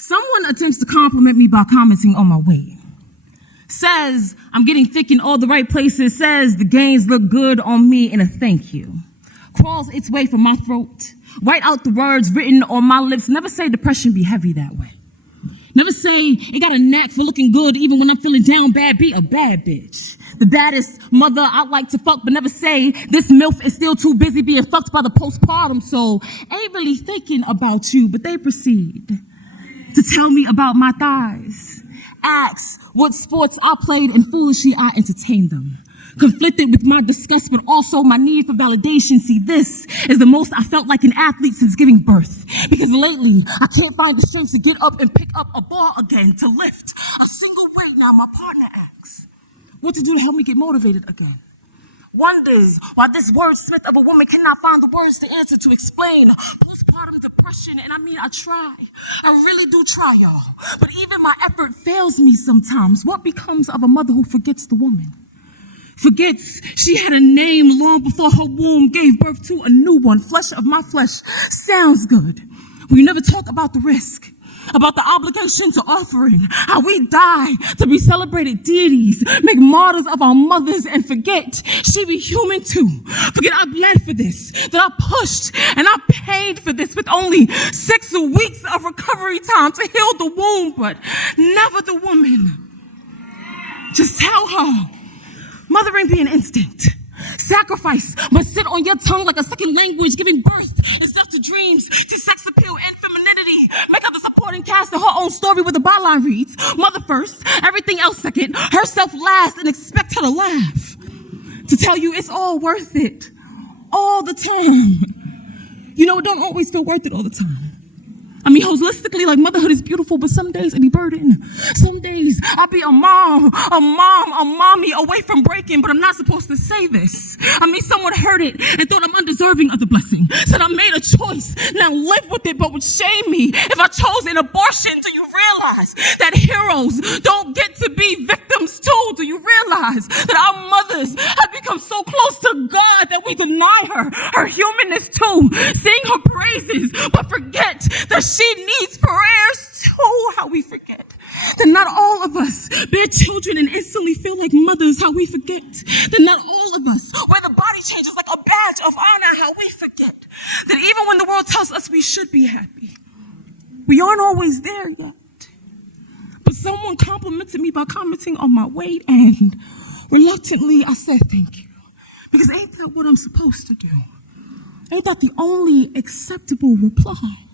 Someone attempts to compliment me by commenting on my weight. Says I'm getting thick in all the right places. Says the gains look good on me in a thank you. Crawls its way from my throat. Write out the words written on my lips. Never say depression be heavy that way. Never say it got a knack for looking good even when I'm feeling down bad. Be a bad bitch. The baddest mother I like to fuck, but never say this MILF is still too busy being fucked by the postpartum, so ain't really thinking about you. But they proceed to tell me about my thighs. Ask what sports I played, and foolishly I entertained them. Conflicted with my disgust, but also my need for validation. See, this is the most I felt like an athlete since giving birth. Because lately, I can't find the strength to get up and pick up a ball again, to lift a single weight. Now my partner asks what to do to help me get motivated again. Wonders why this wordsmith of a woman cannot find the words to answer, to explain postpartum depression. And I mean, I try. I really do try, y'all. But even my effort fails me sometimes. What becomes of a mother who forgets the woman? Forgets she had a name long before her womb gave birth to a new one. Flesh of my flesh sounds good. We never talk about the risk, about the obligation to offering, how we die to be celebrated deities, make martyrs of our mothers, and forget she be human too. Forget I bled for this, that I pushed and I paid for this with only 6 weeks of recovery time to heal the womb, but never the woman. Just tell her, mothering be an instinct. Sacrifice must sit on your tongue like a second language. Giving birth is just to dreams, to sex appeal and femininity. Make up the supporting cast of her own story where the byline reads, mother first, everything else second, herself last, and expect her to laugh. To tell you it's all worth it, all the time. You know, it don't always feel worth it all the time. I mean, holistically, like, motherhood is beautiful, but some days it be burden. Some days I be a mommy away from breaking, but I'm not supposed to say this. I mean, someone heard it and thought I'm undeserving of the blessing. Said I made a choice, now live with it, but would shame me if I chose an abortion. Do you realize that heroes don't get to be victims too? Do you realize that our mothers have become so close to God that we deny her humanness too? Sing her praises, but forget that she needs prayers too. How we forget that not all of us bear children and instantly feel like mothers. How we forget that not all of us wear the body changes like a badge of honor. How we forget that even when the world tells us we should be happy, we aren't always there yet. But someone complimented me by commenting on my weight, and reluctantly I said thank you. Because ain't that what I'm supposed to do? Ain't that the only acceptable reply?